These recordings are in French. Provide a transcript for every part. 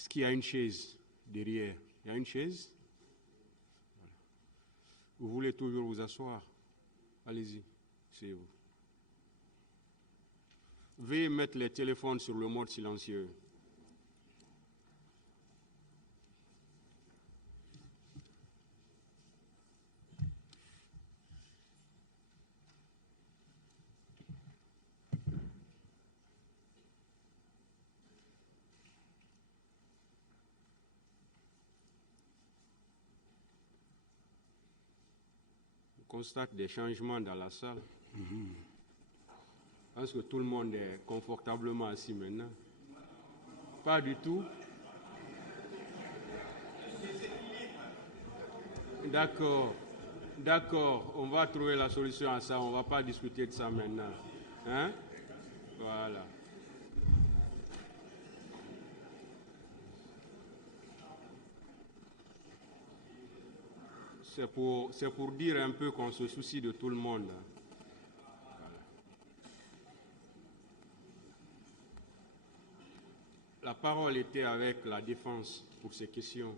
Est-ce qu'il y a une chaise derrière? Il y a une chaise? Voilà. Vous voulez toujours vous asseoir? Allez-y, c'est vous. Veuillez mettre les téléphones sur le mode silencieux. On constate des changements dans la salle. Je pense que tout le monde est confortablement assis maintenant. Pas du tout. D'accord. D'accord. On va trouver la solution à ça. On ne va pas discuter de ça maintenant. Hein? Voilà. C'est pour dire un peu qu'on se soucie de tout le monde. Voilà. La parole était avec la défense pour ces questions.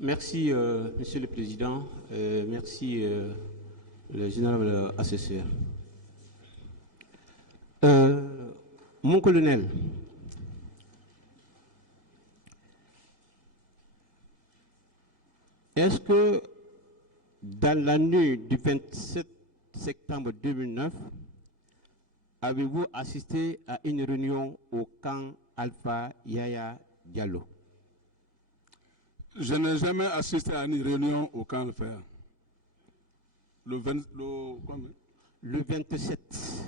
Merci, Monsieur le Président. Merci, le général assesseur. Mon colonel, est-ce que dans la nuit du 27 septembre 2009, avez-vous assisté à une réunion au camp Alpha Yaya Diallo? Je n'ai jamais assisté à une réunion au camp Alpha. Le 27.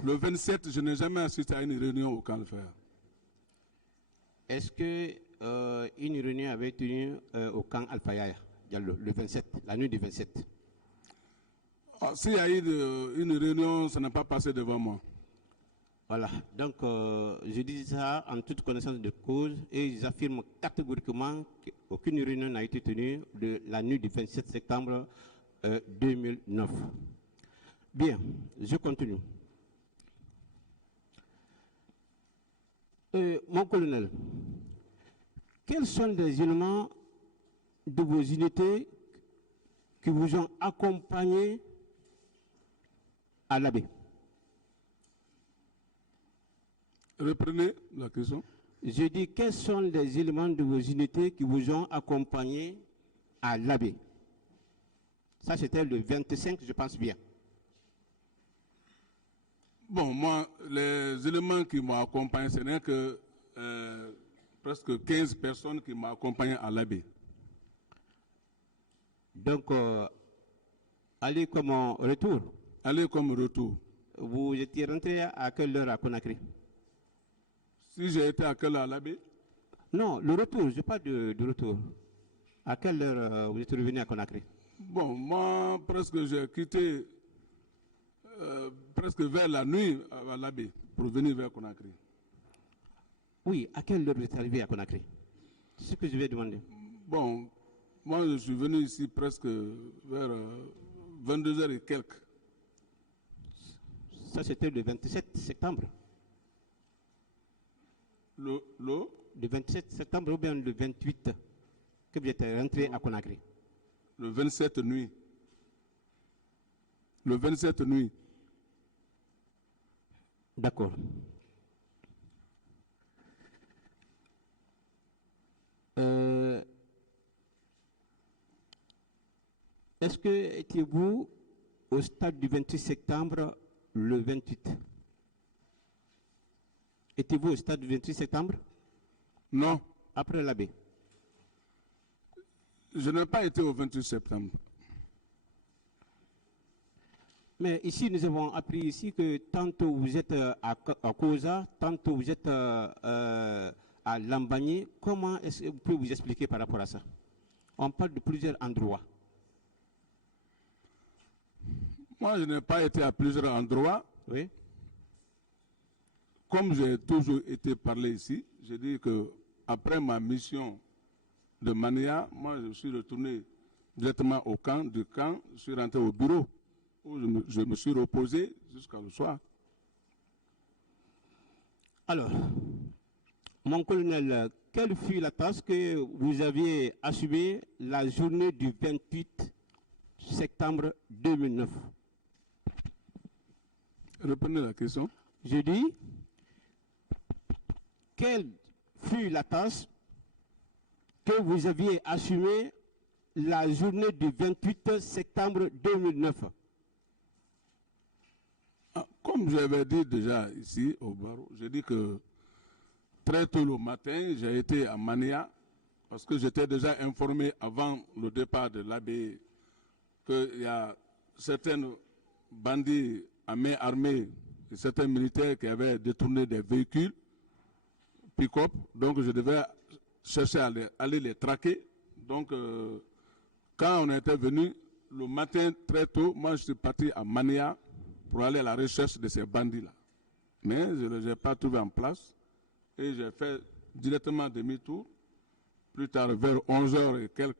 Le 27, je n'ai jamais assisté à une réunion au camp Alpha. Est-ce que une réunion avait tenu au camp Alpha Yaya Diallo, le 27, la nuit du 27? S'il y a eu une réunion, ça n'a pas passé devant moi. Voilà, donc je dis ça en toute connaissance de cause et j'affirme catégoriquement qu'aucune réunion n'a été tenue de la nuit du 27 septembre 2009. Bien, je continue. Mon colonel, quels sont les éléments de vos unités qui vous ont accompagné à l'abbé? Reprenez la question. Je dis, quels sont les éléments de vos unités qui vous ont accompagné à l'abbé? Ça, c'était le 25, je pense bien. Bon, moi, les éléments qui m'ont accompagné, ce n'est que presque 15 personnes qui m'ont accompagné à l'abbé. Donc, aller comme retour? Aller comme retour. Vous étiez rentré à quelle heure à Conakry? Si j'ai été à quelle heure à l'abbé? Non, le retour, je parle de retour. À quelle heure vous êtes revenu à Conakry? Bon, moi, presque j'ai quitté presque vers la nuit à l'abbé pour venir vers Conakry. Oui, à quelle heure vous êtes arrivé à Conakry? C'est ce que je vais demander. Bon, moi je suis venu ici presque vers 22h et quelques. Ça, c'était le 27 septembre. Le 27 septembre ou bien le 28 que vous êtes rentré à Conakry? Le 27 nuit. Le 27 nuit. D'accord. Est-ce que étiez-vous au stade du 28 septembre le 28? Étiez-vous au stade du 28 septembre? Non. Après l'abbé? Je n'ai pas été au 28 septembre. Mais ici, nous avons appris ici que tantôt vous êtes à Koza, tantôt vous êtes à Lambagné. Comment est-ce que vous pouvez vous expliquer par rapport à ça? On parle de plusieurs endroits. Moi, je n'ai pas été à plusieurs endroits. Oui. Comme j'ai toujours été parlé ici, j'ai dit que après ma mission de Mania, moi, je suis retourné directement au camp. Du camp, je suis rentré au bureau où je me suis reposé jusqu'à le soir. Alors, mon colonel, quelle fut la tâche que vous aviez assumée la journée du 28 septembre 2009? Reprenez la question. Je dis, quelle fut la tâche que vous aviez assumée la journée du 28 septembre 2009? Comme j'avais dit déjà ici au barreau, j'ai dit que très tôt le matin, j'ai été à Mania parce que j'étais déjà informé avant le départ de l'ABE qu'il y a certains bandits à main armée et certains militaires qui avaient détourné des véhicules pick-up. Donc je devais chercher à aller les traquer. Donc quand on était venu le matin très tôt, moi je suis parti à Mania pour aller à la recherche de ces bandits-là. Mais je ne les ai pas trouvés en place et j'ai fait directement demi-tour, plus tard vers 11h et quelques,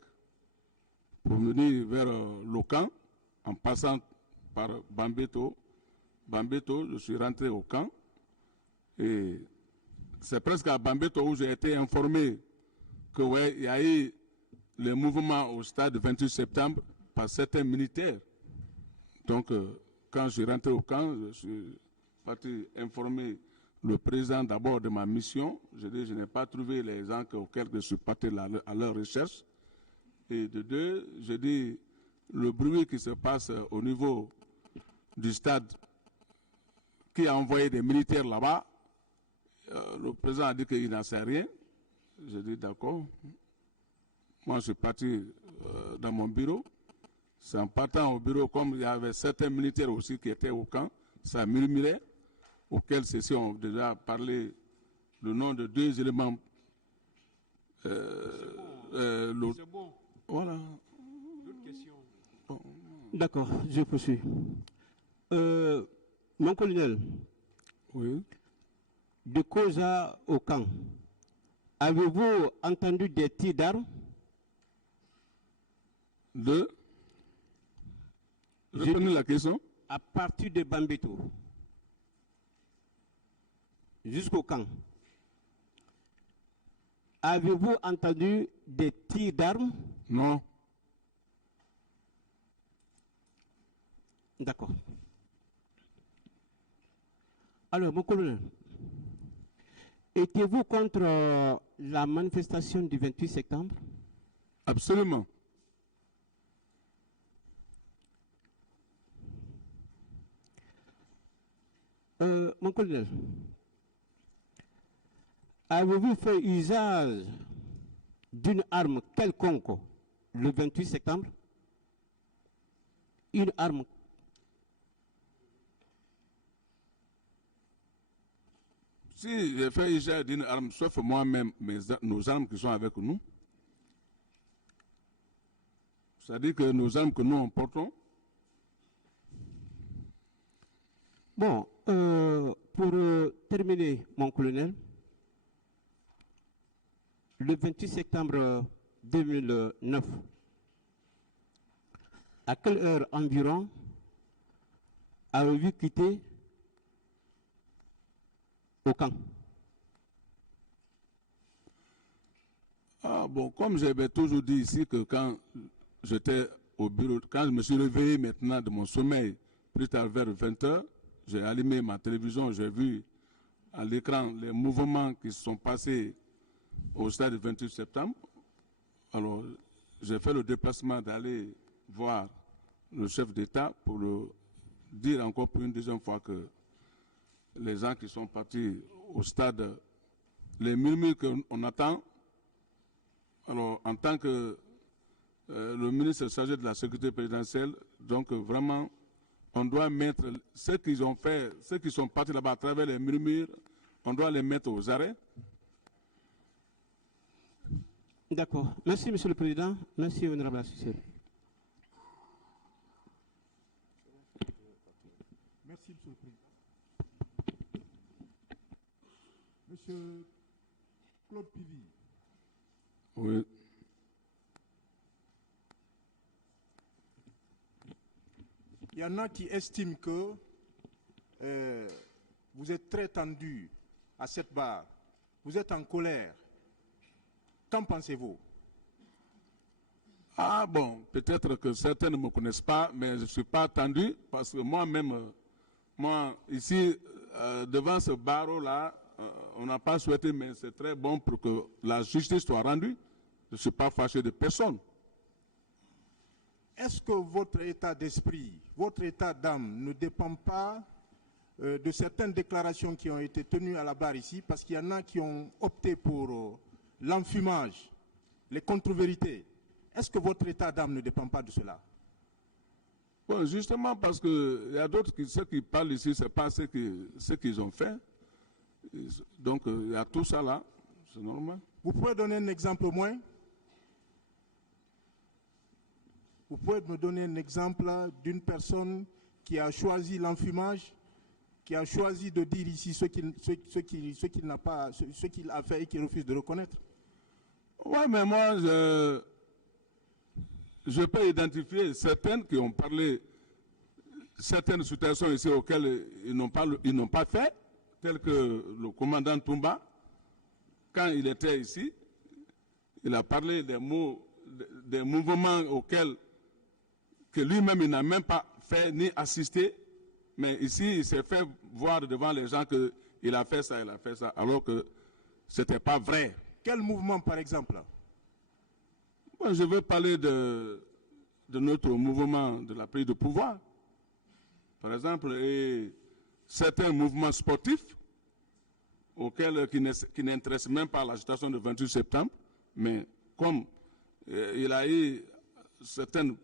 pour venir vers le camp, en passant par Bambeto. Bambeto, je suis rentré au camp et c'est presque à Bambeto où j'ai été informé que ouais, il y a eu les mouvements au stade 28 septembre par certains militaires. Donc, quand je suis rentré au camp, je suis parti informer le président d'abord de ma mission. Je dis, je n'ai pas trouvé les gens auxquels je suis parti à leur recherche. Et de deux, je dis, le bruit qui se passe au niveau du stade qui a envoyé des militaires là-bas, le président a dit qu'il n'en sait rien. Je dis, d'accord. Moi, je suis parti dans mon bureau. C'est en partant au bureau, comme il y avait certains militaires aussi qui étaient au camp, ça murmurait, auxquels ceux-ci ont déjà parlé le nom de deux éléments. C'est bon. Voilà. D'autres questions? Bon. D'accord, je poursuis. Mon colonel, Oui. de Koza au camp, avez-vous entendu des tirs d'armes? Reprenez la question. À partir de Bambeto jusqu'au camp, avez-vous entendu des tirs d'armes? Non. D'accord. Alors, mon colonel, étiez-vous contre la manifestation du 28 septembre? Absolument. Mon colonel, avez-vous fait usage d'une arme quelconque le 28 septembre? Une arme? Si j'ai fait usage d'une arme, sauf moi-même, nos armes qui sont avec nous, c'est-à-dire que nos armes que nous portons. Bon, pour terminer, mon colonel, le 28 septembre 2009, à quelle heure environ avez-vous quitté au camp? Ah bon, comme j'avais toujours dit ici que quand j'étais au bureau, quand je me suis réveillé maintenant de mon sommeil, plus tard vers 20h, j'ai allumé ma télévision, j'ai vu à l'écran les mouvements qui se sont passés au stade du 28 septembre. Alors, j'ai fait le déplacement d'aller voir le chef d'État pour le dire encore pour une deuxième fois que les gens qui sont partis au stade, les murmures qu'on attend. Alors, en tant que le ministre chargé de la sécurité présidentielle, donc vraiment, on doit mettre ceux qu'ils ont fait, ceux qui sont partis là-bas à travers les murmures, on doit les mettre aux arrêts. D'accord. Merci, Monsieur le Président. Merci, Honorable Assesseur. Merci, Monsieur le Président. Monsieur Claude Pivy. Oui. Il y en a qui estiment que vous êtes très tendu à cette barre. Vous êtes en colère. Qu'en pensez-vous? Ah bon, peut-être que certains ne me connaissent pas, mais je ne suis pas tendu parce que moi-même, moi, ici, devant ce barreau-là, on n'a pas souhaité, mais c'est très bon pour que la justice soit rendue. Je ne suis pas fâché de personne. Est-ce que votre état d'esprit, votre état d'âme ne dépend pas de certaines déclarations qui ont été tenues à la barre ici? Parce qu'il y en a qui ont opté pour l'enfumage, les contre-vérités. Est-ce que votre état d'âme ne dépend pas de cela? Bon, justement parce qu'il y a d'autres ceux qui parlent ici, ce n'est pas ce qu'ils ont fait. Donc, il y a tout ça là, c'est normal. Vous pouvez donner un exemple au moins? Vous pouvez me donner un exemple d'une personne qui a choisi l'enfumage, qui a choisi de dire ici ce qu'il n'a pas, ce qu'il a fait et qu'il refuse de reconnaître? Oui, mais moi, je peux identifier certaines qui ont parlé, certaines situations ici auxquelles ils n'ont pas fait, telles que le commandant Toumba, quand il était ici, il a parlé des mouvements auxquels que lui-même il n'a même pas fait ni assisté, mais ici il s'est fait voir devant les gens qu'il a fait ça, alors que ce n'était pas vrai. Quel mouvement par exemple? Bon, je veux parler de notre mouvement de la prise de pouvoir, par exemple, et certains mouvements sportifs qui n'intéressent même pas l'agitation du 28 septembre, mais comme il a eu certaines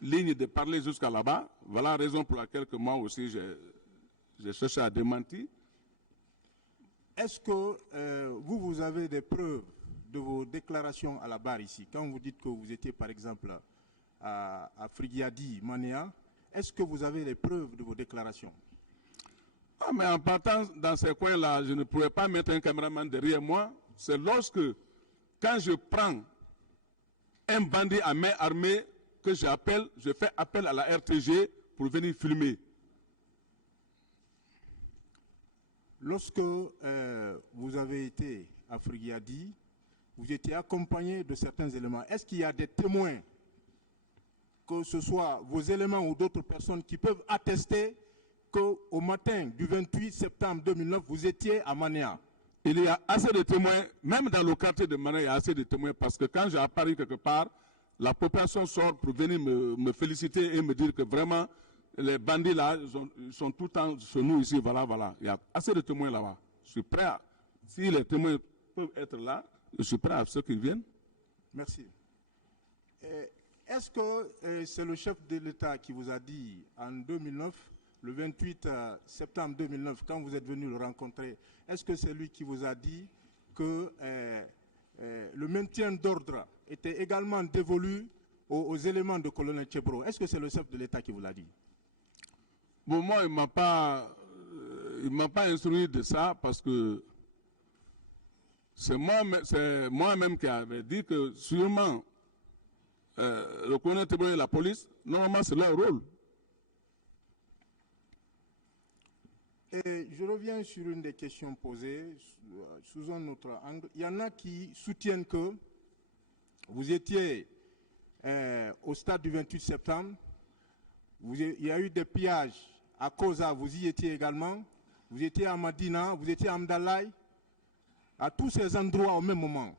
lignes de parler jusqu'à là-bas, voilà la raison pour laquelle que moi aussi j'ai cherché à démentir. Est-ce que vous avez des preuves de vos déclarations à la barre ici? Quand vous dites que vous étiez par exemple à Frigiadi, Manéa, est-ce que vous avez les preuves de vos déclarations? Ah, mais en partant dans ces coins-là, je ne pourrais pas mettre un caméraman derrière moi. C'est lorsque, quand je prends un bandit à main armée, que je fais appel à la RTG pour venir filmer. Lorsque vous avez été à Frigiadi, vous étiez accompagné de certains éléments. Est-ce qu'il y a des témoins, que ce soit vos éléments ou d'autres personnes, qui peuvent attester qu'au matin du 28 septembre 2009, vous étiez à Manéa? Il y a assez de témoins, même dans le quartier de Manéa, il y a assez de témoins, parce que quand j'ai apparu quelque part, la population sort pour venir me féliciter et me dire que vraiment, les bandits là, ils sont tout le temps chez nous ici, voilà. Il y a assez de témoins là-bas. Je suis prêt à, si les témoins peuvent être là, je suis prêt à ce qu'ils viennent. Merci. Est-ce que c'est le chef de l'État qui vous a dit en 2009, le 28 septembre 2009, quand vous êtes venu le rencontrer, est-ce que c'est lui qui vous a dit que le maintien d'ordre était également dévolu aux éléments de colonel Tchebro? Est-ce que c'est le chef de l'État qui vous l'a dit? Bon, moi, il ne m'a pas instruit de ça parce que c'est moi-même qui avais dit que sûrement le colonel Tchebro et la police, normalement, c'est leur rôle. Et je reviens sur une des questions posées sous un autre angle. Il y en a qui soutiennent que vous étiez au stade du 28 septembre, il y a eu des pillages à Koza, vous y étiez également, vous étiez à Madina, vous étiez à Amdalaï, à tous ces endroits au même moment.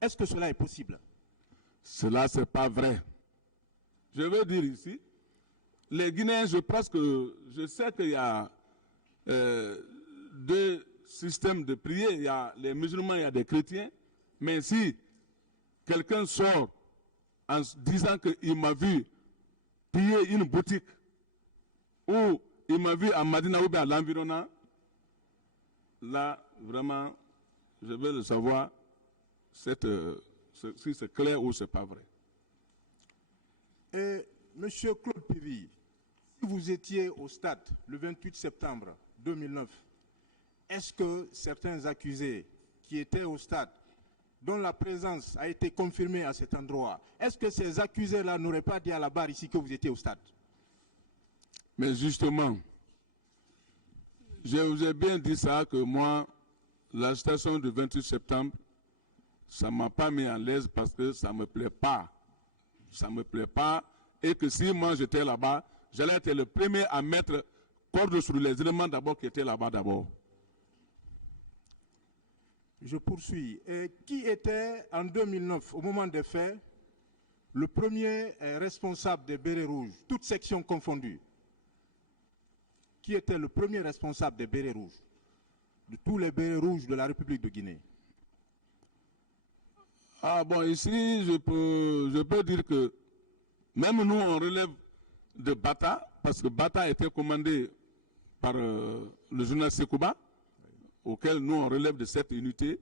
Est-ce que cela est possible? Cela, ce n'est pas vrai. Je veux dire ici, les Guinéens, je sais qu'il y a deux systèmes de prière, il y a les musulmans, il y a des chrétiens, mais si quelqu'un sort en disant qu'il m'a vu piller une boutique où il m'a vu à Madina ou bien à l'environnement, là, vraiment, je veux le savoir si c'est clair ou ce n'est pas vrai. Et Monsieur Claude Pévy, si vous étiez au stade le 28 septembre 2009, est-ce que certains accusés qui étaient au stade, dont la présence a été confirmée à cet endroit, est-ce que ces accusés-là n'auraient pas dit à la barre ici que vous étiez au stade? Mais justement, je vous ai bien dit ça, que moi, la station du 28 septembre, ça ne m'a pas mis à l'aise parce que ça ne me plaît pas. Ça ne me plaît pas. Et que si moi j'étais là-bas, j'allais être le premier à mettre corde sur les éléments d'abord qui étaient là-bas d'abord. Je poursuis. Et qui était en 2009, au moment des faits, le premier responsable des bérets rouges, toutes sections confondues? Qui était le premier responsable des bérets rouges, de tous les bérets rouges de la République de Guinée? Ah bon, ici, je peux dire que même nous, on relève de Bata, parce que Bata était commandé par le général Sekouba, auquel nous, on relève de cette unité.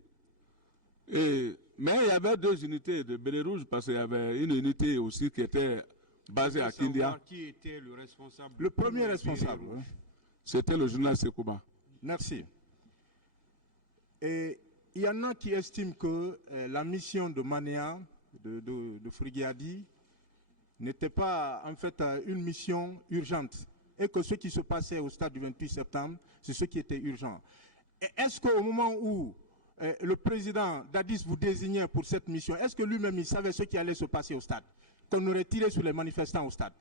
Mais il y avait deux unités de bérets rouges, parce qu'il y avait une unité aussi qui était basée à Kindia. Qui était le responsable? Le premier responsable. C'était le général Sekouba. Merci. Et il y en a qui estiment que la mission de Mania, de Frigiadi, n'était pas en fait une mission urgente et que ce qui se passait au stade du 28 septembre, c'est ce qui était urgent. Est-ce qu'au moment où le président Dadis vous désignait pour cette mission, est-ce que lui-même il savait ce qui allait se passer au stade? Qu'on aurait tiré sur les manifestants au stade?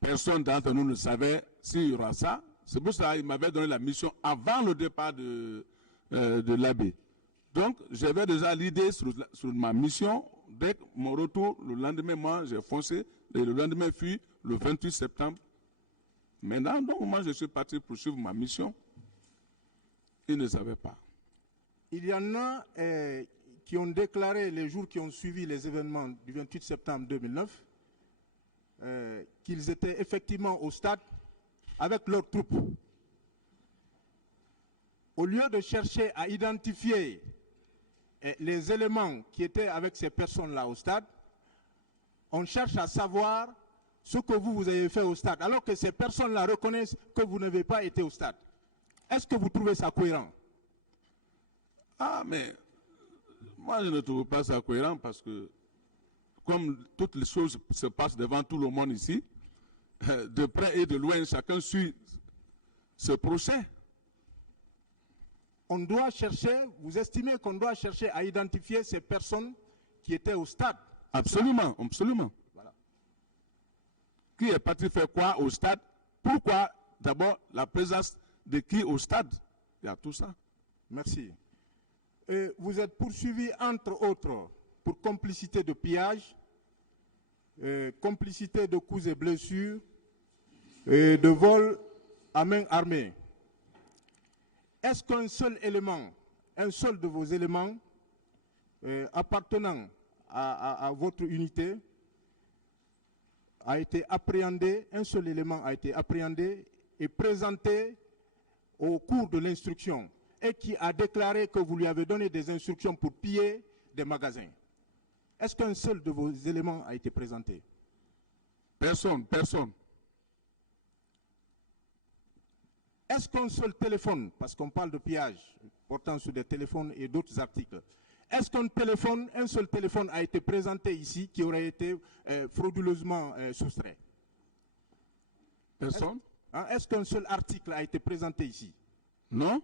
Personne d'entre nous ne savait s'il y aura ça. C'est pour ça qu'il m'avait donné la mission avant le départ de l'abbé. Donc, j'avais déjà l'idée sur ma mission. Dès mon retour, le lendemain, moi, j'ai foncé. Et le lendemain fut le 28 septembre. Maintenant, donc, moi, je suis parti pour suivre ma mission. Ils ne savaient pas. Il y en a qui ont déclaré les jours qui ont suivi les événements du 28 septembre 2009 qu'ils étaient effectivement au stade avec leurs troupes. Au lieu de chercher à identifier les éléments qui étaient avec ces personnes-là au stade, on cherche à savoir ce que vous avez fait au stade, alors que ces personnes-là reconnaissent que vous n'avez pas été au stade. Est-ce que vous trouvez ça cohérent? Ah, mais moi, je ne trouve pas ça cohérent parce que, comme toutes les choses se passent devant tout le monde ici, de près et de loin, chacun suit ce procès. On doit chercher, vous estimez qu'on doit chercher à identifier ces personnes qui étaient au stade? Absolument, absolument. Voilà. Qui est parti faire quoi au stade? Pourquoi d'abord la présence de qui au stade? Il y a tout ça. Merci. Et vous êtes poursuivi, entre autres, pour complicité de pillage, complicité de coups et blessures, et de vol à main armée. Est-ce qu'un seul élément, un seul de vos éléments appartenant à votre unité a été appréhendé, un seul élément a été appréhendé et présenté au cours de l'instruction et qui a déclaré que vous lui avez donné des instructions pour piller des magasins? Est-ce qu'un seul de vos éléments a été présenté? Personne, personne. Est-ce qu'un seul téléphone, parce qu'on parle de pillage portant sur des téléphones et d'autres articles, est-ce qu'un seul téléphone a été présenté ici qui aurait été frauduleusement soustrait? Personne. Est-ce qu'un seul article a été présenté ici? Non.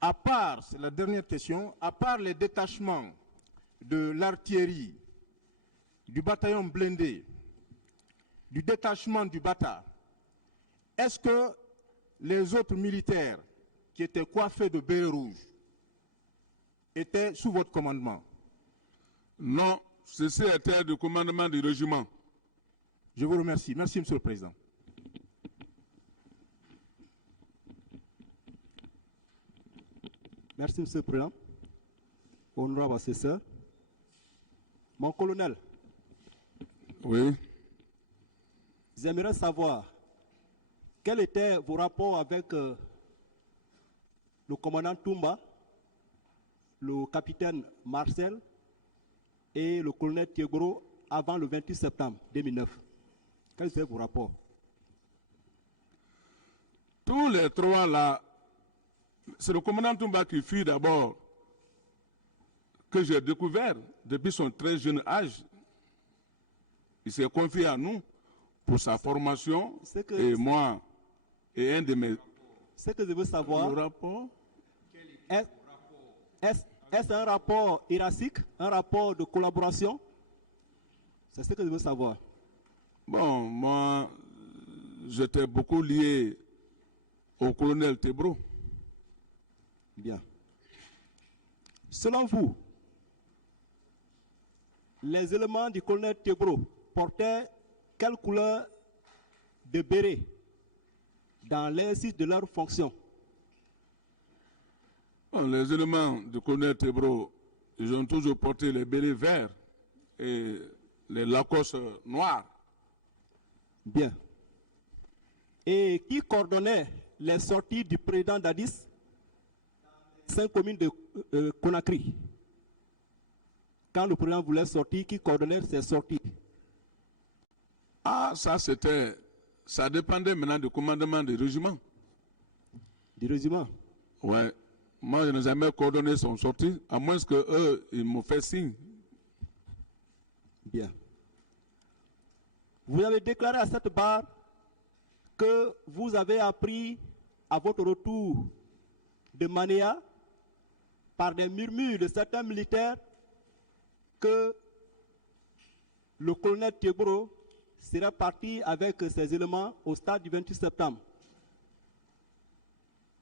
À part, c'est la dernière question, à part les détachements de l'artillerie, du bataillon blindé, du détachement du Bata, est-ce que les autres militaires qui étaient coiffés de bérets rouges étaient sous votre commandement? Non, ceci était du commandement du régiment. Je vous remercie. Merci, Monsieur le Président. Merci, Monsieur le Président. Honorable assesseur. Mon colonel, Oui. J'aimerais savoir quels étaient vos rapports avec le commandant Toumba, le capitaine Marcel et le colonel Tiegro avant le 28 septembre 2009. Quels étaient vos rapports? Tous les trois là, c'est le commandant Toumba qui fut d'abord, que j'ai découvert depuis son très jeune âge. Il s'est confié à nous pour sa formation et moi et un de mes... Ce que je veux savoir, le rapport, est-ce un rapport hiérarchique, un rapport de collaboration? C'est ce que je veux savoir. bon, moi, j'étais beaucoup lié au colonel Tebro. Bien. Selon vous, les éléments du colonel Tebro portaient quelle couleur de béret dans l'exercice de leur fonction? Bon, les éléments du colonel Tebro, ils ont toujours porté les bérets verts et les lacosses noirs. Bien. Et qui coordonnait les sorties du président Dadis, 5 communes de Conakry? Quand le président voulait sortir, qui coordonnait ses sorties? Ah, ça dépendait maintenant du commandement du régiment. Du régiment? Ouais. Moi, je n'ai jamais coordonné son sortie, à moins que eux, ils m'ont fait signe. Bien. Vous avez déclaré à cette barre que vous avez appris à votre retour de Manéa par des murmures de certains militaires que le colonel Tiegro serait parti avec ses éléments au stade du 28 septembre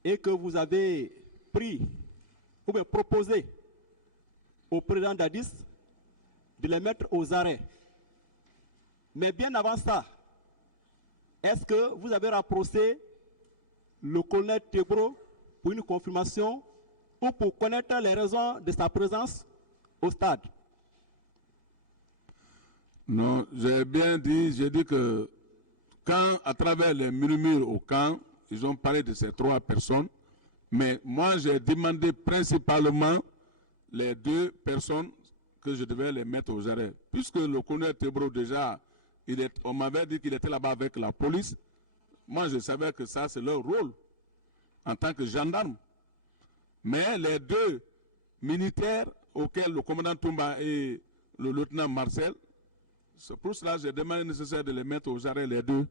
et que vous avez pris ou bien proposé au président Dadis de les mettre aux arrêts. Mais bien avant ça, est-ce que vous avez rapproché le colonel Tiegro pour une confirmation ou pour connaître les raisons de sa présence au stade? Non, j'ai bien dit, j'ai dit que quand, à travers les murmures au camp, ils ont parlé de ces 3 personnes, mais moi j'ai demandé principalement les 2 personnes que je devais les mettre aux arrêts. Puisque le colonel Tebro déjà, on m'avait dit qu'il était là-bas avec la police, moi je savais que ça c'est leur rôle en tant que gendarme. Mais les 2 militaires auxquels le commandant Toumba et le lieutenant Marcel, c'est pour cela que j'ai demandé nécessaire de les mettre aux arrêts les 2.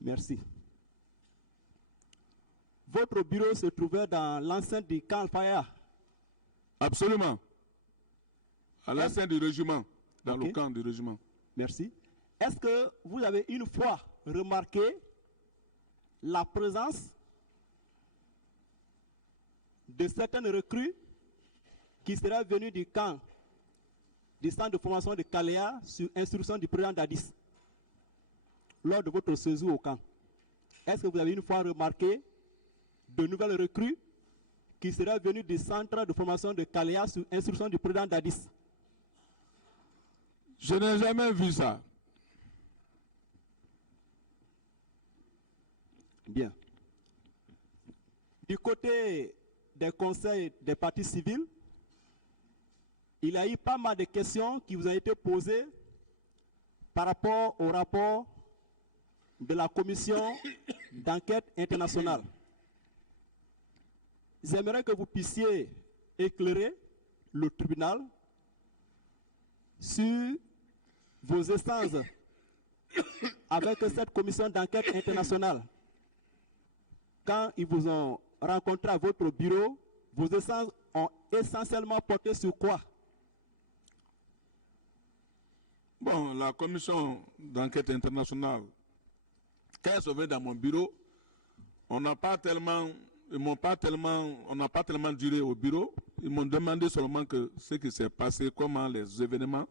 Merci. Votre bureau se trouvait dans l'enceinte du camp Al-Faya? Absolument. À l'enceinte du régiment, dans le camp du régiment. Merci. Est-ce que vous avez une fois remarqué la présence de certaines recrues qui seraient venues du camp, du centre de formation de Kaléa, sur instruction du président Dadis, lors de votre séjour au camp? Est-ce que vous avez une fois remarqué de nouvelles recrues qui seraient venues du centre de formation de Kaléa sur instruction du président Dadis? Je n'ai jamais vu ça. Bien. Du côté des conseils des partis civils, il y a eu pas mal de questions qui vous ont été posées par rapport au rapport de la commission d'enquête internationale. J'aimerais que vous puissiez éclairer le tribunal sur vos échanges avec cette commission d'enquête internationale. Quand ils vous ont rencontré à votre bureau, vos échanges ont essentiellement porté sur quoi? Bon, la commission d'enquête internationale, quand ils sont venus dans mon bureau, on n'a pas tellement duré au bureau. Ils m'ont demandé seulement que ce qui s'est passé, comment les événements.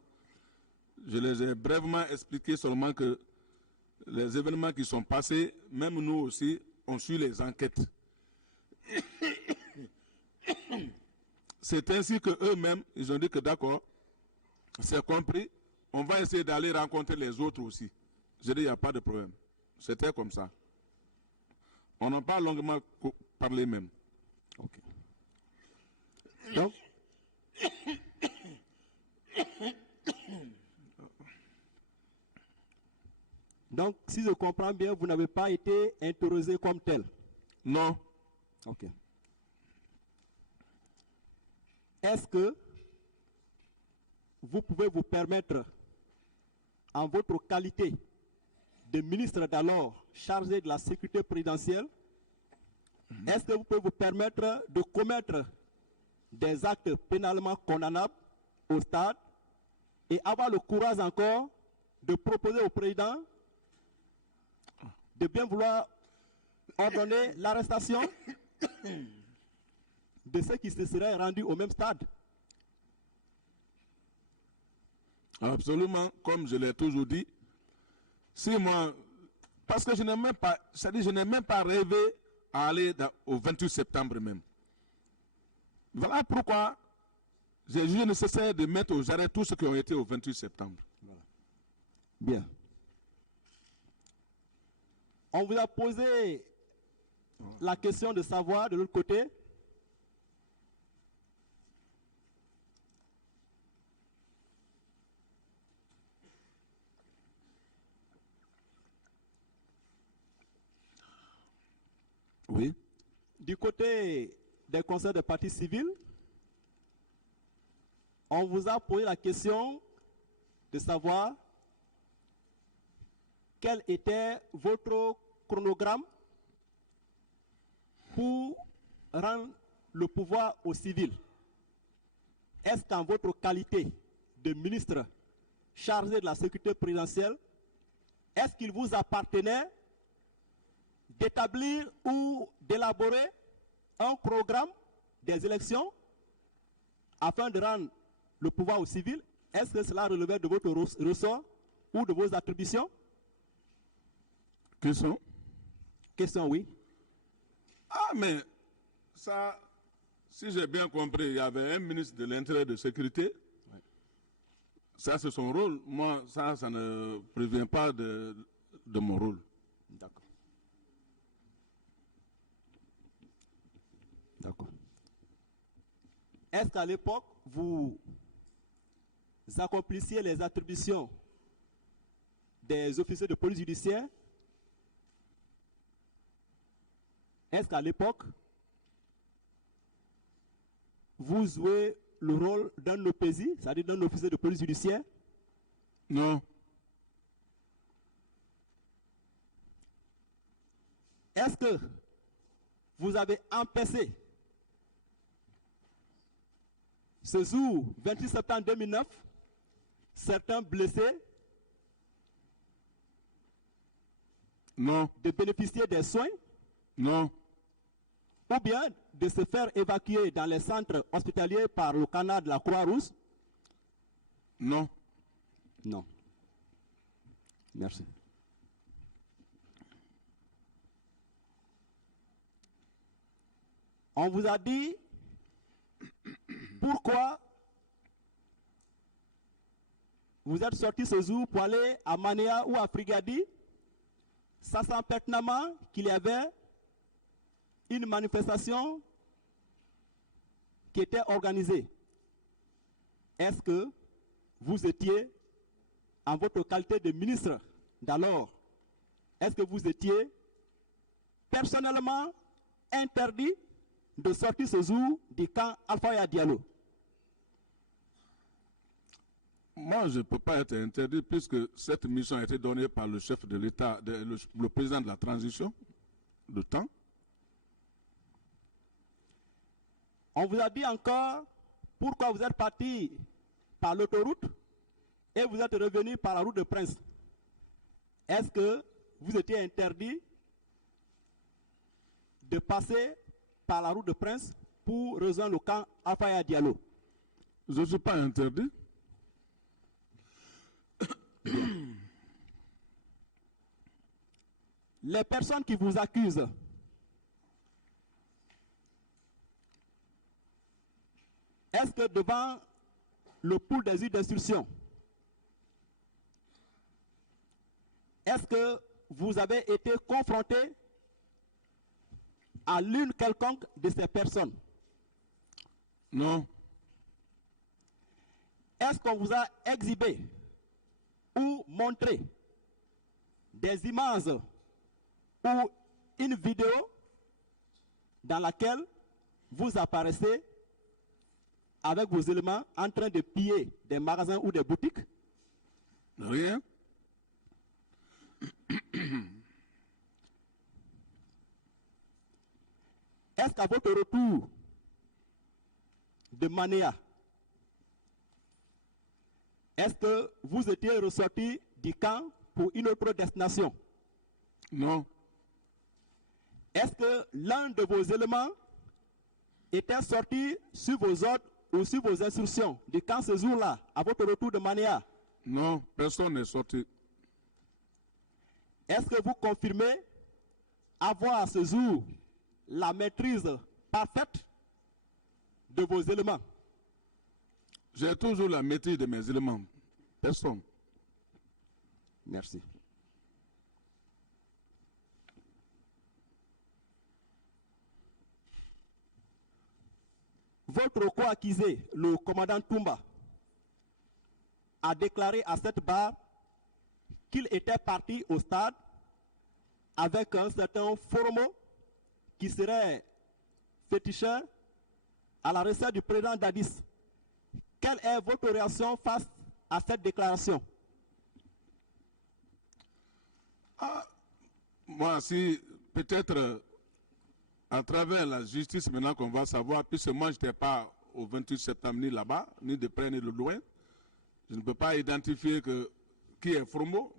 Je les ai brièvement expliqué seulement que les événements qui sont passés, même nous aussi, on suit les enquêtes. C'est ainsi qu'eux-mêmes, ils ont dit que d'accord, c'est compris, on va essayer d'aller rencontrer les autres aussi. J'ai dit, il n'y a pas de problème. C'était comme ça. On n'a pas longuement parlé même. Ok. Donc, donc, si je comprends bien, vous n'avez pas été interrogé comme tel. Non. Ok. Est-ce que vous pouvez vous permettre, en votre qualité de ministre d'alors chargé de la sécurité présidentielle, est-ce que vous pouvez vous permettre de commettre des actes pénalement condamnables au stade et avoir le courage encore de proposer au président de bien vouloir ordonner l'arrestation de ceux qui se seraient rendus au même stade? Absolument, comme je l'ai toujours dit. Si moi, parce que je n'ai même pas, c'est-à-dire je n'ai même pas rêvé à aller au 28 septembre même. Voilà pourquoi j'ai jugé nécessaire de mettre aux arrêts tous ceux qui ont été au 28 septembre. Voilà. Bien. On vous a posé la question de savoir de l'autre côté Oui. du côté des conseils de partis civils, on vous a posé la question de savoir quel était votre chronogramme pour rendre le pouvoir aux civils. Est-ce qu'en votre qualité de ministre chargé de la sécurité présidentielle, est-ce qu'il vous appartenait d'établir ou d'élaborer un programme des élections afin de rendre le pouvoir aux civils? Est-ce que cela relevait de votre ressort ou de vos attributions? Question? Question, oui. Ah, mais ça, si j'ai bien compris, il y avait un ministre de l'Intérieur et de Sécurité. Oui. Ça, c'est son rôle. Moi, ça ne prévient pas de mon rôle. D'accord. D'accord. Est-ce qu'à l'époque, vous accomplissiez les attributions des officiers de police judiciaire? Est-ce qu'à l'époque, vous jouez le rôle d'un OPJ, c'est-à-dire d'un officier de police judiciaire? Non. Est-ce que vous avez empêché ce jour 28 septembre 2009 certains blessés Non. de bénéficier des soins? Non. Ou bien de se faire évacuer dans les centres hospitaliers par le canal de la Croix-Rouge? Non. Non. Merci. On vous a dit pourquoi vous êtes sorti ce jour pour aller à Manéa ou à Frigadi, sachant pertinemment qu'il y avait une manifestation qui était organisée. Est-ce que vous étiez, en votre qualité de ministre d'alors, est-ce que vous étiez personnellement interdit de sortir ce jour du camp Alpha Diallo? Moi, je ne peux pas être interdit puisque cette mission a été donnée par le chef de l'État, le président de la transition, de temps. On vous a dit encore pourquoi vous êtes parti par l'autoroute et vous êtes revenu par la route de Prince. Est-ce que vous étiez interdit de passer par la route de Prince pour rejoindre le camp Alpha Diallo? Je ne suis pas interdit. Les personnes qui vous accusent, est-ce que devant le pool des juges d'instruction, est-ce que vous avez été confronté à l'une quelconque de ces personnes? Non. Est-ce qu'on vous a exhibé ou montré des images ou une vidéo dans laquelle vous apparaissez avec vos éléments en train de piller des magasins ou des boutiques? Rien. Est-ce qu'à votre retour de Manéa, est-ce que vous étiez ressorti du camp pour une autre destination? Non. Est-ce que l'un de vos éléments était sorti sur vos ordres ou sur vos instructions du camp ce jour-là, à votre retour de Manéa? Non, personne n'est sorti. Est-ce que vous confirmez avoir à ce jour la maîtrise parfaite de vos éléments? J'ai toujours la maîtrise de mes éléments. Personne. Merci. Votre co-accusé, le commandant Toumba, a déclaré à cette barre qu'il était parti au stade avec un certain Foromo qui serait féticheur à la recette du président Dadis. Quelle est votre réaction face à cette déclaration? Moi, si peut-être à travers la justice maintenant qu'on va savoir, puisque moi je n'étais pas au 28 septembre ni là-bas, ni de près ni de loin, je ne peux pas identifier qui est Fromo.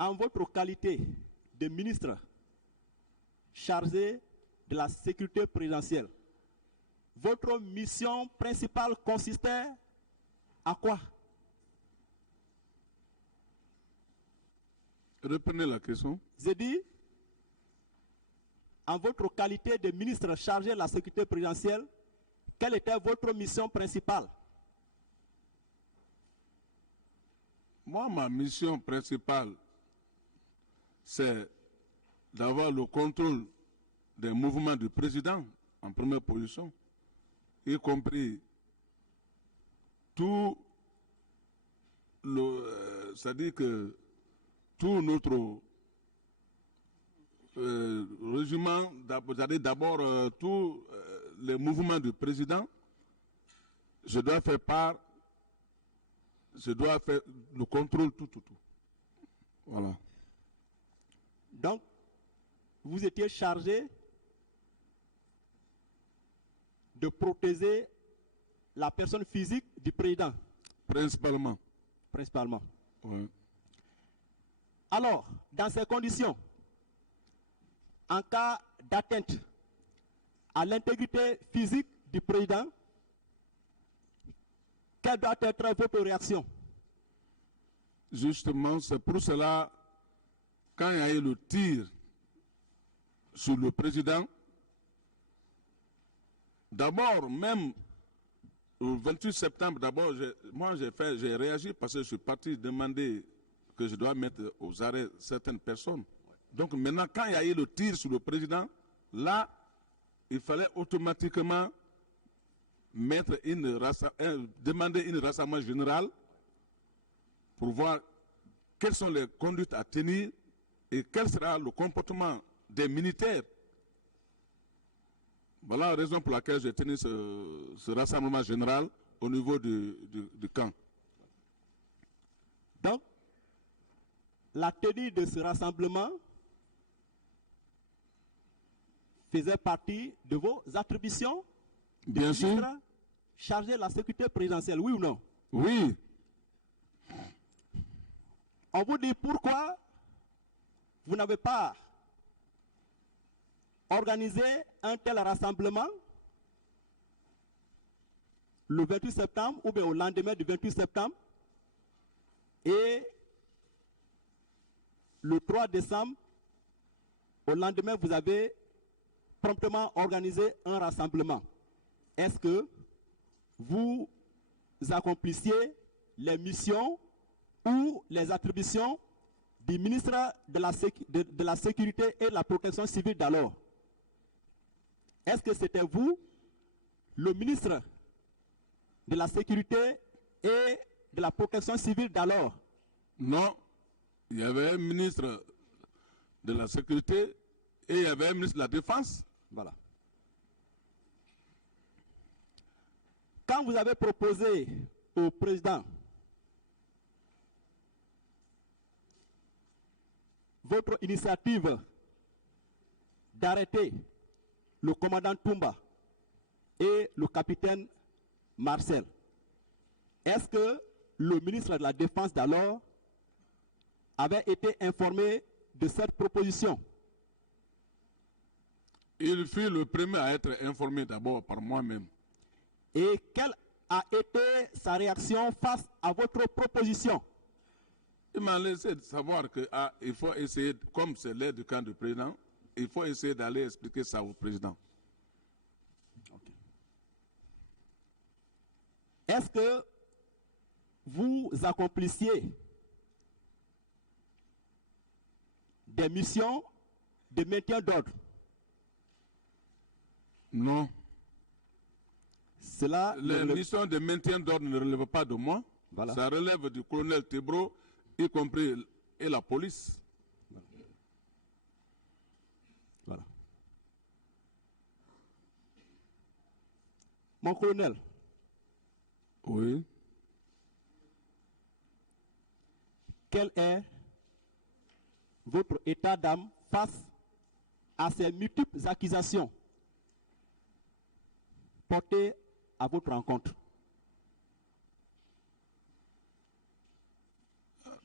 En votre qualité de ministre chargé de la sécurité présidentielle, votre mission principale consistait à quoi? Reprenez la question. J'ai dit, en votre qualité de ministre chargé de la sécurité présidentielle, quelle était votre mission principale? Moi, ma mission principale, c'est d'avoir le contrôle des mouvements du président en première position, y compris tout le, c'est-à-dire que tout notre régiment, d'abord tous les mouvements du président, je dois faire le contrôle tout. Voilà. Donc, vous étiez chargé de protéger la personne physique du président. Principalement. Principalement. Ouais. Alors, dans ces conditions, en cas d'atteinte à l'intégrité physique du président, quelle doit être votre réaction? Justement, c'est pour cela, quand il y a eu le tir sur le président, d'abord, même le 28 septembre, d'abord, j'ai réagi parce que je suis parti demander que je dois mettre aux arrêts certaines personnes. Donc maintenant, quand il y a eu le tir sur le président, là, il fallait automatiquement demander un rassemblement général pour voir quelles sont les conduites à tenir et quel sera le comportement des militaires. Voilà la raison pour laquelle j'ai tenu ce rassemblement général au niveau du camp. Donc, la tenue de ce rassemblement faisait partie de vos attributions? Bien sûr. Chargé de la sécurité présidentielle, oui ou non? Oui. On vous dit pourquoi vous n'avez pas organisé un tel rassemblement le 28 septembre ou bien au lendemain du 28 septembre et le 3 décembre, au lendemain, vous avez promptement organisé un rassemblement. Est-ce que vous accomplissiez les missions ou les attributions du ministre de la Sécurité et de la Protection civile d'alors? Est-ce que c'était vous, le ministre de la Sécurité et de la Protection civile d'alors? Non, il y avait un ministre de la Sécurité et il y avait un ministre de la Défense. Voilà. Quand vous avez proposé au président votre initiative d'arrêter le commandant Toumba et le capitaine Marcel, est-ce que le ministre de la Défense d'alors avait été informé de cette proposition? Il fut le premier à être informé d'abord par moi-même. Et quelle a été sa réaction face à votre proposition? Il m'a laissé savoir qu'il faut essayer, comme c'est l'aide du camp du président, il faut essayer d'aller expliquer ça au président. Okay. Est-ce que vous accomplissiez des missions de maintien d'ordre? Non. Cela Les missions de maintien d'ordre ne relèvent pas de moi. Voilà. Ça relève du colonel Tebro, y compris et la police. Voilà. Mon colonel. Oui. Quel est votre état d'âme face à ces multiples accusations portées à votre rencontre?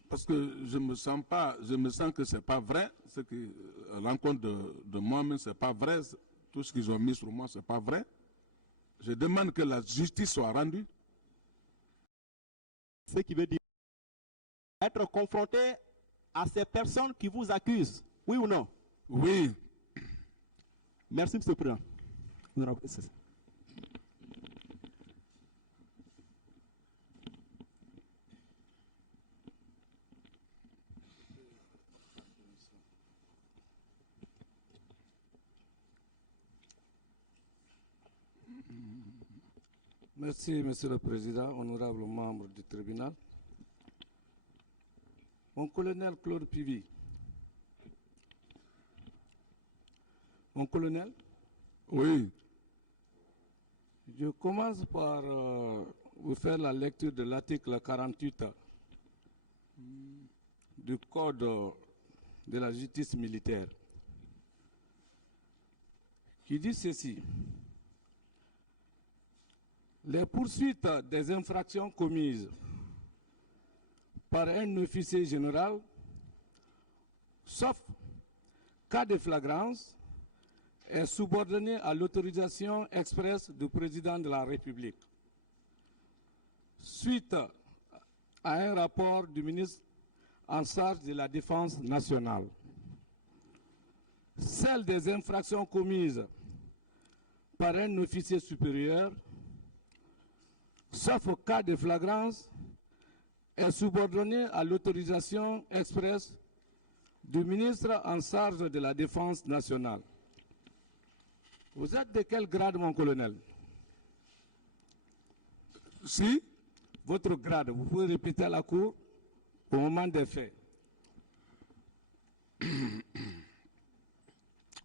Parce que je me sens que c'est pas vrai, ce qui rencontre de moi-même, c'est pas vrai, tout ce qu'ils ont mis sur moi, c'est pas vrai. Je demande que la justice soit rendue. Ce qui veut dire être confronté à ces personnes qui vous accusent, oui ou non? Oui. Merci, M. le Président. Merci, Monsieur le Président, honorable membre du tribunal. Mon colonel Claude Pivi. Mon colonel? Oui. Je commence par vous faire la lecture de l'article 48 du Code de la justice militaire, qui dit ceci. Les poursuites des infractions commises par un officier général, sauf cas de flagrance, est subordonnée à l'autorisation expresse du président de la République, suite à un rapport du ministre en charge de la Défense nationale. Celle des infractions commises par un officier supérieur, sauf au cas de flagrance, est subordonnée à l'autorisation expresse du ministre en charge de la Défense nationale. Vous êtes de quel grade, mon colonel? Si. Votre grade, vous pouvez répéter à la cour au moment des faits.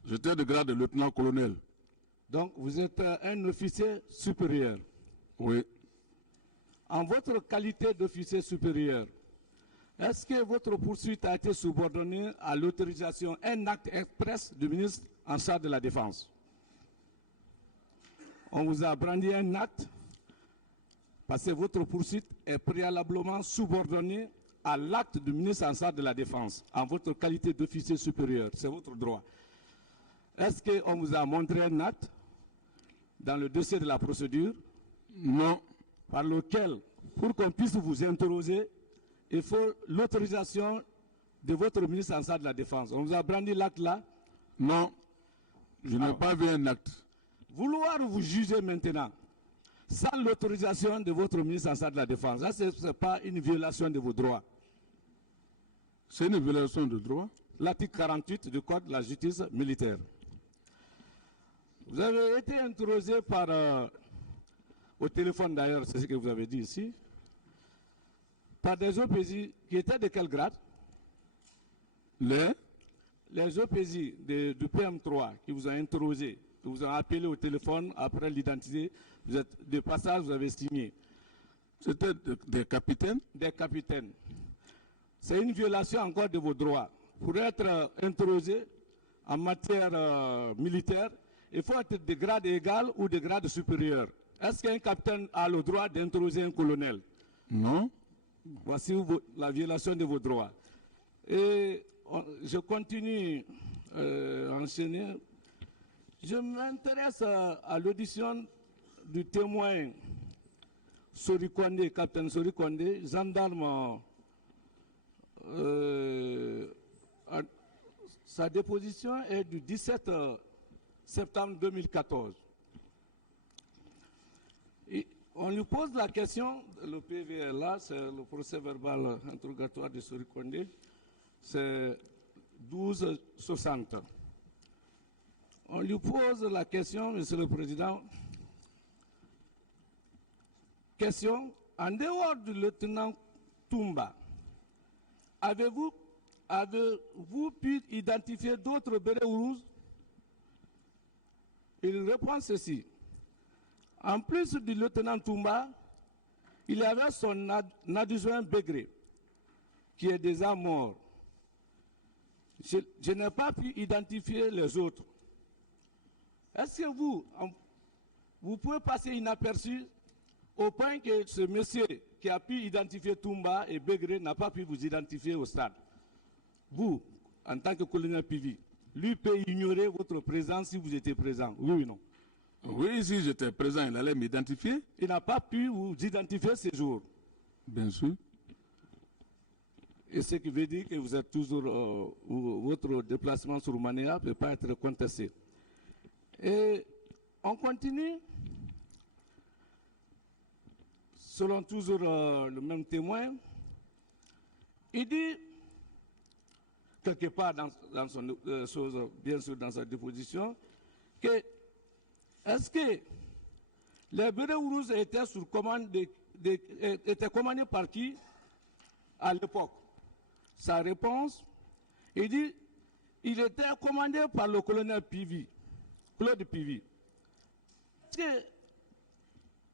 J'étais de grade de lieutenant-colonel. Donc, vous êtes un officier supérieur. Oui. En votre qualité d'officier supérieur, est-ce que votre poursuite a été subordonnée à l'autorisation, un acte express du ministre en charge de la Défense? On vous a brandi un acte parce que votre poursuite est préalablement subordonnée à l'acte du ministre en charge de la Défense, en votre qualité d'officier supérieur. C'est votre droit. Est-ce qu'on vous a montré un acte dans le dossier de la procédure? Non. Par lequel, pour qu'on puisse vous interroger, il faut l'autorisation de votre ministre en charge de la Défense. On vous a brandi l'acte là? Non. Je n'ai pas vu un acte. Vouloir vous juger maintenant, sans l'autorisation de votre ministre en charge de la Défense, ça, ce n'est pas une violation de vos droits. C'est une violation de droit. L'article 48 du Code de la justice militaire. Vous avez été interrogé par, au téléphone d'ailleurs, c'est ce que vous avez dit ici, par des OPJ qui étaient de quel grade? Les OPJ du PM3 qui vous ont interrogé, qui vous ont appelé au téléphone après l'identité, vous êtes de passage, vous avez signé. C'était des capitaines? Des capitaines. C'est une violation encore de vos droits. Pour être interrogé en matière militaire, il faut être de grade égal ou de grade supérieur. Est-ce qu'un capitaine a le droit d'interroger un colonel? Non. Voici la violation de vos droits. Et je continue à enchaîner. Je m'intéresse à l'audition du témoin Sori Kondé, capitaine Sori Kondé, gendarme. Sa déposition est du 17 septembre 2014. Et on lui pose la question, le PV est là, c'est le procès verbal interrogatoire de Sori Kondé, c'est 1260. On lui pose la question, Monsieur le Président, question, en dehors du lieutenant Toumba, avez-vous pu identifier d'autres bérets rouges? Il répond ceci. En plus du lieutenant Toumba, il y avait son adjoint Begré, qui est déjà mort. Je n'ai pas pu identifier les autres. Est-ce que vous pouvez passer inaperçu au point que ce monsieur qui a pu identifier Toumba et Begré n'a pas pu vous identifier au stade? Vous, en tant que colonel Pivi, lui peut ignorer votre présence si vous étiez présent, oui ou non? Oui, si j'étais présent, il allait m'identifier. Il n'a pas pu vous identifier ce jour. Bien sûr. Et ce qui veut dire que vous êtes toujours, votre déplacement sur Manéa ne peut pas être contesté. Et on continue. Selon toujours le même témoin, il dit, quelque part dans son chose, bien sûr dans sa déposition, que est-ce que les bérets rouges étaient sous commande étaient commandés par qui à l'époque? Sa réponse, il dit, il était commandé par le colonel Pivi, Claude Pivi. Est-ce que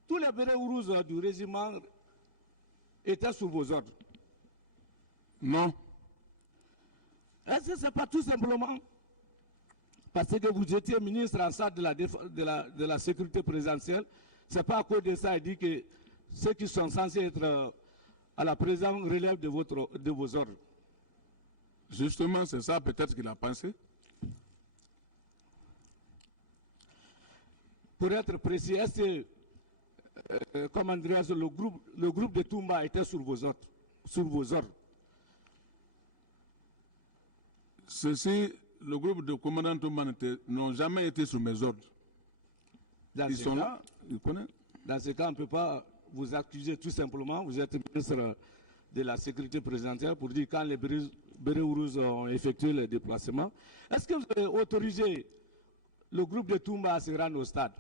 tous les bérets rouges du régiment étaient sous vos ordres? Non. Est-ce que ce n'est pas tout simplement parce que vous étiez ministre en charge de la sécurité présidentielle? Ce n'est pas à cause de ça, il dit que ceux qui sont censés être à la présidence relèvent de vos ordres. Justement, c'est ça peut-être qu'il a pensé. Pour être précis, est-ce que comment dirais-je, le groupe de Toumba était sur vos ordres? Ceci, le groupe de commandant Toumba n'ont jamais été sous mes ordres. Ils sont là, ils connaissent. Dans ce cas, on ne peut pas vous accuser tout simplement. Vous êtes ministre de la sécurité présidentielle pour dire quand les bérets rouges ont effectué le déplacement. Est-ce que vous avez autorisé le groupe de Toumba à se rendre au stade?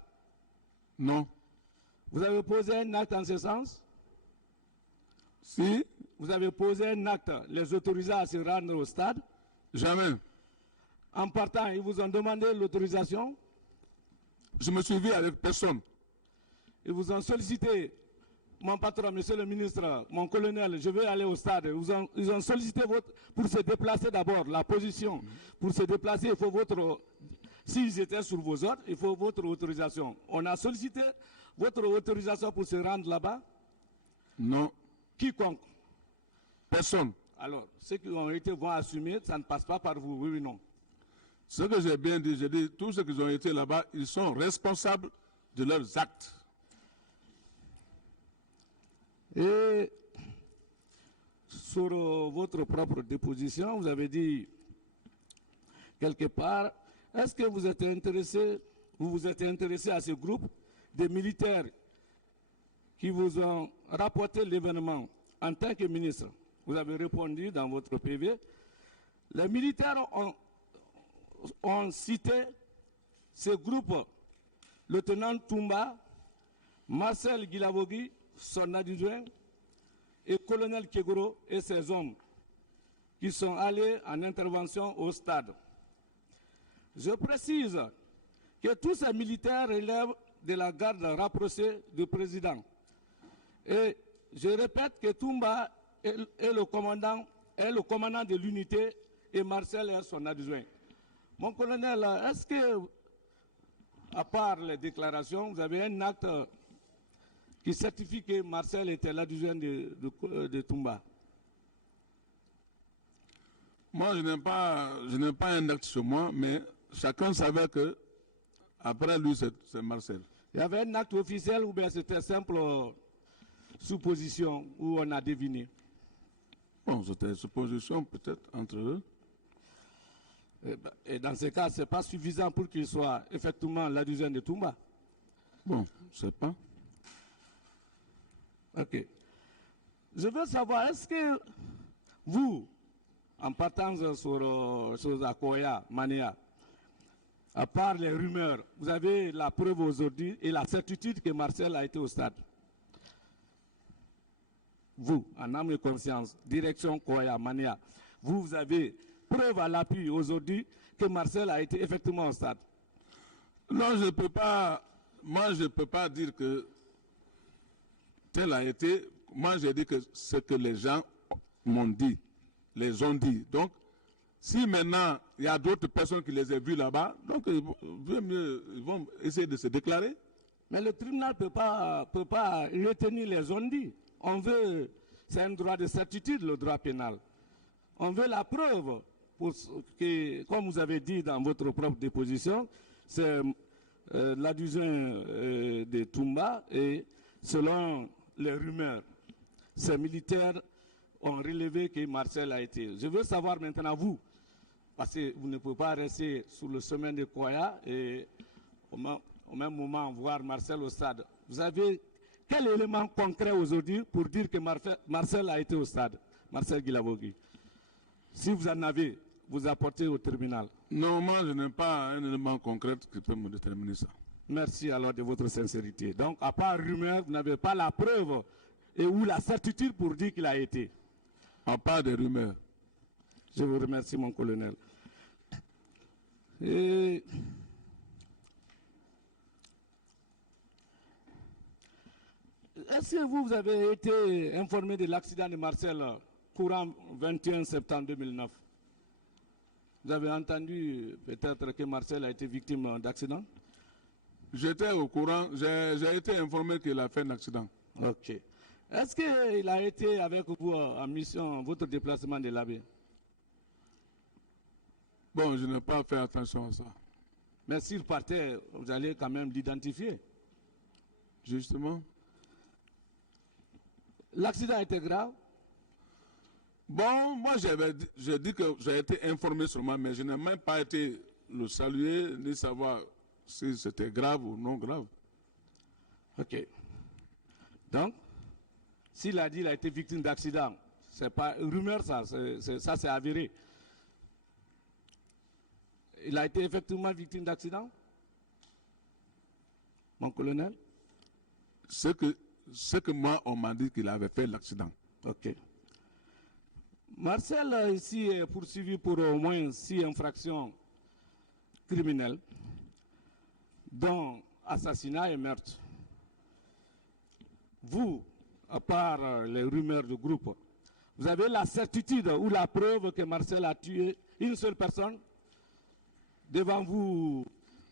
Non. Vous avez posé un acte en ce sens? Si. Vous avez posé un acte les autorisant à se rendre au stade? Jamais. En partant, ils vous ont demandé l'autorisation? Je me suis vu avec personne. Ils vous ont sollicité, mon patron, monsieur le ministre, mon colonel, je veux aller au stade. Ils ont sollicité pour se déplacer d'abord, la position. Pour se déplacer, il faut votre... S'ils étaient sur vos ordres, il faut votre autorisation. On a sollicité votre autorisation pour se rendre là-bas? Non. Quiconque? Personne. Alors, ceux qui ont été vont assumer, ça ne passe pas par vous, oui ou non? Ce que j'ai bien dit, j'ai dit, tous ceux qui ont été là-bas, ils sont responsables de leurs actes. Et sur votre propre déposition, vous avez dit quelque part, est-ce que vous vous êtes intéressé à ce groupe de militaires qui vous ont rapporté l'événement en tant que ministre? vous avez répondu dans votre PV. Les militaires ont cité ce groupe, lieutenant Toumba, Marcel Guilavogui, son adjoint, et colonel Kegoro et ses hommes qui sont allés en intervention au stade. Je précise que tous ces militaires relèvent de la garde rapprochée du président. Et je répète que Toumba est le commandant de l'unité et Marcel est son adjoint. Mon colonel, est-ce que, à part les déclarations, vous avez un acte qui certifie que Marcel était l'adjoint de Toumba? Moi, je n'ai pas un acte sur moi, mais chacun savait que après lui, c'est Marcel. Il y avait un acte officiel ou bien c'était simple supposition où on a deviné? Bon, c'était supposition peut-être entre eux. Et dans ce cas, ce n'est pas suffisant pour qu'il soit effectivement l'adjoint de Toumba. Bon, je ne sais pas. Ok. Je veux savoir, est-ce que vous, en partant sur Akoya, Mania, à part les rumeurs, vous avez la preuve aujourd'hui et la certitude que Marcel a été au stade? Vous, en âme et conscience, direction Koya, Mania, vous avez preuve à l'appui aujourd'hui que Marcel a été effectivement au stade? Non, je ne peux pas. Moi, je ne peux pas dire que tel a été. Moi, j'ai dit que ce que les gens m'ont dit, les ont dit. Donc, si maintenant il y a d'autres personnes qui les ont vus là-bas, donc ils vont essayer de se déclarer. Mais le tribunal ne peut pas retenir les on-dit. On veut, c'est un droit de certitude, le droit pénal. On veut la preuve, pour que, comme vous avez dit dans votre propre déposition, c'est l'adjoint de Toumba et selon les rumeurs, ces militaires ont relevé que Marcel a été. Je veux savoir maintenant vous, parce que vous ne pouvez pas rester sous le sommet de Koya et au même moment voir Marcel au stade. Vous avez quel élément concret aujourd'hui pour dire que Marcel a été au stade, Marcel Guilavogui? Si vous en avez, vous apportez au tribunal. Non, moi je n'ai pas un élément concret qui peut me déterminer ça. Merci alors de votre sincérité. Donc, à part rumeur, vous n'avez pas la preuve et ou la certitude pour dire qu'il a été. À part des rumeurs. Je vous remercie, mon colonel. Et est-ce que vous avez été informé de l'accident de Marcel courant 21 septembre 2009? Vous avez entendu peut-être que Marcel a été victime d'accident? J'étais au courant, j'ai été informé qu'il a fait un accident. Ok. Est-ce qu'il a été avec vous en mission, votre déplacement de l'abbé? Bon, je n'ai pas fait attention à ça. Mais s'il partait, vous allez quand même l'identifier. Justement. L'accident était grave? Bon, moi j'ai dit que j'ai été informé seulement, mais je n'ai même pas été le saluer, ni savoir si c'était grave ou non grave. Ok. Donc, s'il a dit qu'il a été victime d'accident, c'est pas une rumeur, ça c'est avéré. Il a été effectivement victime d'accident, mon colonel? Ce que moi, on m'a dit qu'il avait fait l'accident. Ok. Marcel, ici, est poursuivi pour au moins 6 infractions criminelles, dont assassinat et meurtre. Vous, à part les rumeurs du groupe, vous avez la certitude ou la preuve que Marcel a tué une seule personne devant vous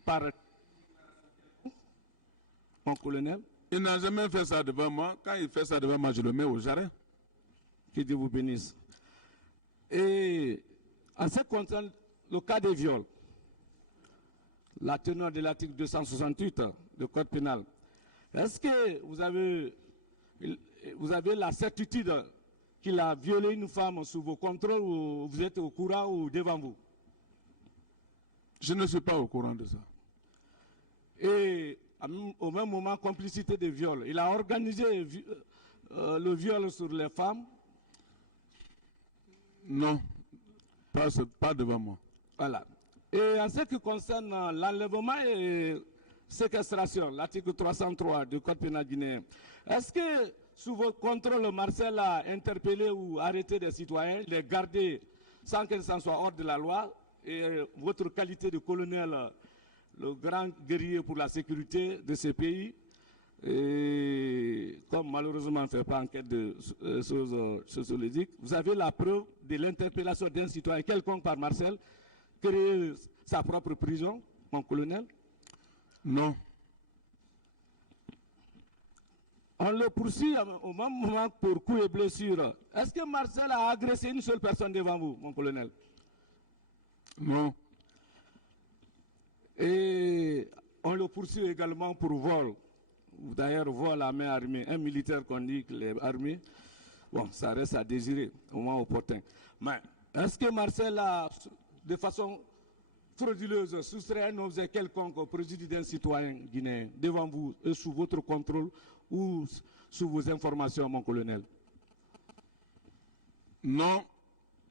par mon colonel? Il n'a jamais fait ça devant moi. Quand il fait ça devant moi, je le mets au jarret. Que Dieu vous bénisse. Et en ce qui concerne le cas des viols, la teneur de l'article 268 du Code pénal, est-ce que vous avez la certitude qu'il a violé une femme sous vos contrôles ou vous êtes au courant ou devant vous? Je ne suis pas au courant de ça. Et au même moment, complicité de viol. Il a organisé le viol sur les femmes. Non, pas devant moi. Voilà. Et en ce qui concerne l'enlèvement et séquestration, l'article 303 du Code pénal guinéen, est-ce que sous votre contrôle, Marcel a interpellé ou arrêté des citoyens, les garder sans que ça soit hors de la loi, et votre qualité de colonel, le grand guerrier pour la sécurité de ce pays, et comme malheureusement on ne fait pas enquête de choses sociologiques, vous avez la preuve de l'interpellation d'un citoyen quelconque par Marcel, créer sa propre prison, mon colonel? Non. On le poursuit au même moment pour coups et blessures. Est-ce que Marcel a agressé une seule personne devant vous, mon colonel? Non. Et on le poursuit également pour vol. D'ailleurs, vol à main armée. Un militaire qu'on dit qu'il est armé, bon, ça reste à désirer au moment opportun. Mais est-ce que Marcel a, de façon frauduleuse, soustrait un objet quelconque au préjudice d'un citoyen guinéen devant vous et sous votre contrôle ou sous vos informations, mon colonel? Non,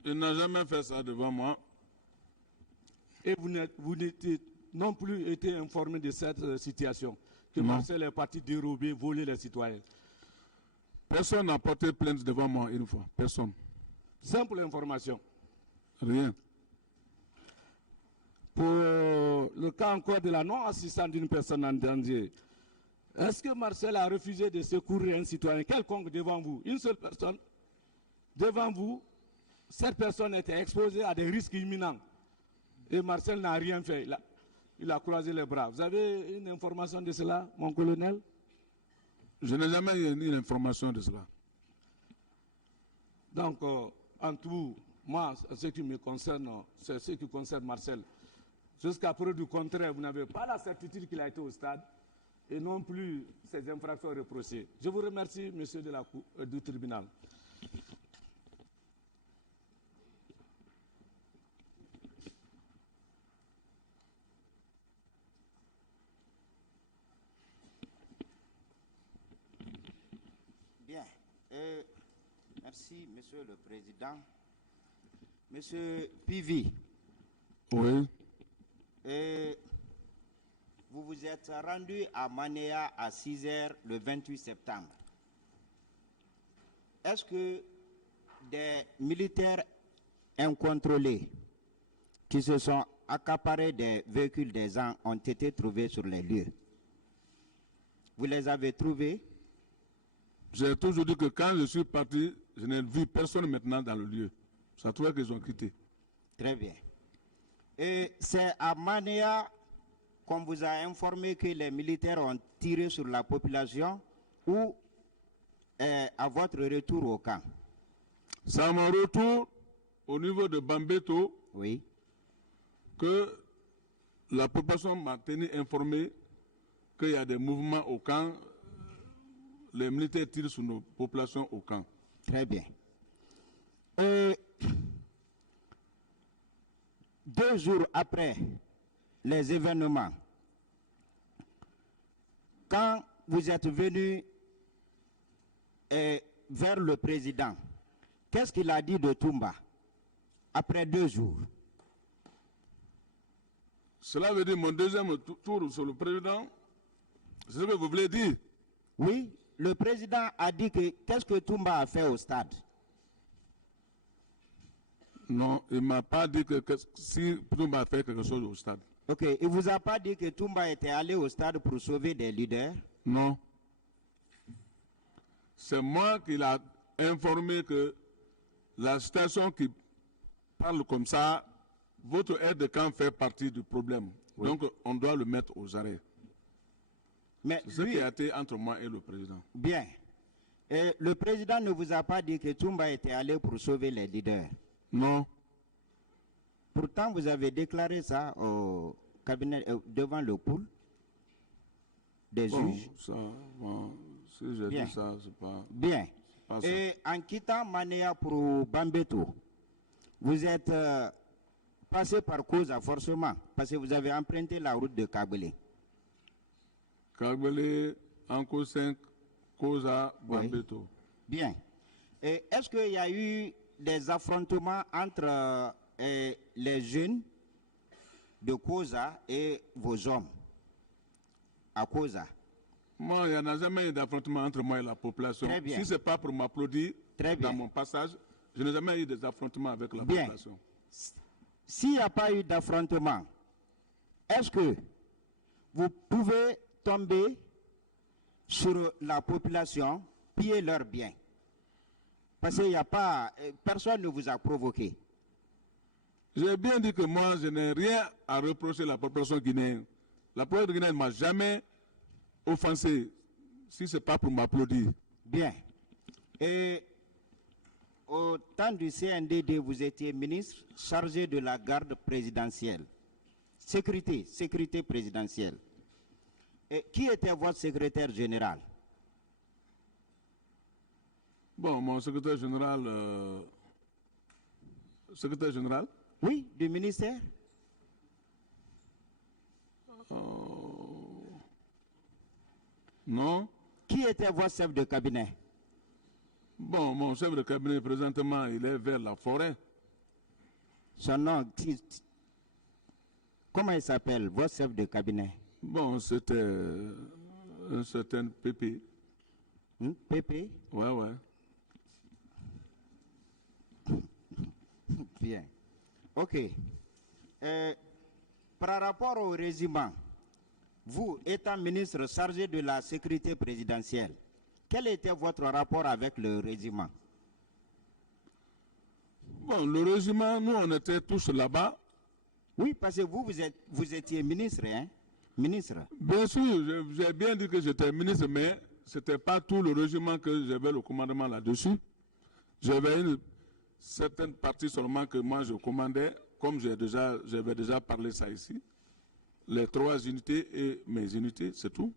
il n'a jamais fait ça devant moi. Et vous n'êtes non plus été informé de cette situation, que Non. Marcel est parti dérober, voler les citoyens? Personne n'a porté plainte devant moi une fois. Personne. Simple information. Rien. Pour le cas encore de la non-assistance d'une personne en danger, est-ce que Marcel a refusé de secourir un citoyen quelconque devant vous? Une seule personne devant vous, cette personne était exposée à des risques imminents. Et Marcel n'a rien fait. Il a croisé les bras. Vous avez une information de cela, mon colonel? Je n'ai jamais eu une information de cela. Donc, en tout, moi, ce qui me concerne, c'est ce qui concerne Marcel. Jusqu'à preuve du contraire, vous n'avez pas la certitude qu'il a été au stade et non plus ses infractions reprochées. Je vous remercie, monsieur de la Cour, du tribunal. Bien. Merci, monsieur le président. Monsieur Pivi. Oui. Vous vous êtes rendu à Manéa à 6 h le 28 septembre. Est-ce que des militaires incontrôlés qui se sont accaparés des véhicules des gens ont été trouvés sur les lieux? Vous les avez trouvés? J'ai toujours dit que quand je suis parti, je n'ai vu personne maintenant dans le lieu. Ça trouvait qu'ils ont quitté. Très bien. Et c'est à Manéa qu'on vous a informé que les militaires ont tiré sur la population ou à votre retour au camp? C'est à mon retour au niveau de Bambeto Oui. que la population m'a tenu informé qu'il y a des mouvements au camp. Les militaires tirent sur nos populations au camp. Très bien. 2 jours après les événements, quand vous êtes venu vers le président, qu'est-ce qu'il a dit de Toumba après 2 jours? Cela veut dire mon deuxième tour sur le président. C'est ce que vous voulez dire? Oui, le président a dit que qu'est-ce que Toumba a fait au stade? Non, il ne m'a pas dit que si Toumba a fait quelque chose au stade. Ok, il ne vous a pas dit que Toumba était allé au stade pour sauver des leaders? Non. C'est moi qui l'a informé que la situation qui parle comme ça, votre aide de camp fait partie du problème. Oui. Donc on doit le mettre aux arrêts. Mais c'est ce qui a été entre moi et le président. Bien. Et le président ne vous a pas dit que Toumba était allé pour sauver les leaders? Non. Pourtant, vous avez déclaré ça au cabinet, devant le pool des juges. Ça, bon, si j'ai dit ça, c'est pas... Bien. Pas ça. Et en quittant Manéa pour Bambeto, vous êtes passé par cause à forcément, parce que vous avez emprunté la route de Kagbele. Kagbele, Anko 5, Koza, Bambeto. Oui. Bien. Et est-ce qu'il y a eu des affrontements entre les jeunes de Koza et vos hommes à Koza? Moi, il n'y en a jamais eu d'affrontement entre moi et la population. Très bien. Si ce n'est pas pour m'applaudir Très bien. dans mon passage, je n'ai jamais eu des affrontements avec la Bien. population. S'il n'y a pas eu d'affrontement, est-ce que vous pouvez tomber sur la population, piller leurs biens? Parce qu'il n'y a pas, personne ne vous a provoqué. J'ai bien dit que moi, je n'ai rien à reprocher à la population guinéenne. La population guinéenne ne m'a jamais offensé, si ce n'est pas pour m'applaudir. Bien. Et au temps du CNDD, vous étiez ministre chargé de la garde présidentielle. Sécurité présidentielle. Et qui était votre secrétaire général? Bon, mon secrétaire général... secrétaire général? Oui, du ministère. Non. Qui était votre chef de cabinet? Bon, mon chef de cabinet, présentement, il est vers la forêt. Son nom, comment il s'appelle, votre chef de cabinet? Bon, c'était un certain Pépé. Pépé? Ouais. Bien. OK. Par rapport au régiment, vous, étant ministre chargé de la sécurité présidentielle, quel était votre rapport avec le régiment? Bon, le régiment, nous, on était tous là-bas. Oui, parce que vous étiez ministre, hein? Ministre. Bien sûr, j'ai bien dit que j'étais ministre, mais ce n'était pas tout le régiment que j'avais le commandement là-dessus. J'avais une certaine partie seulement que moi je commandais, comme j'avais déjà parlé ça ici. Les 3 unités et mes unités, c'est tout.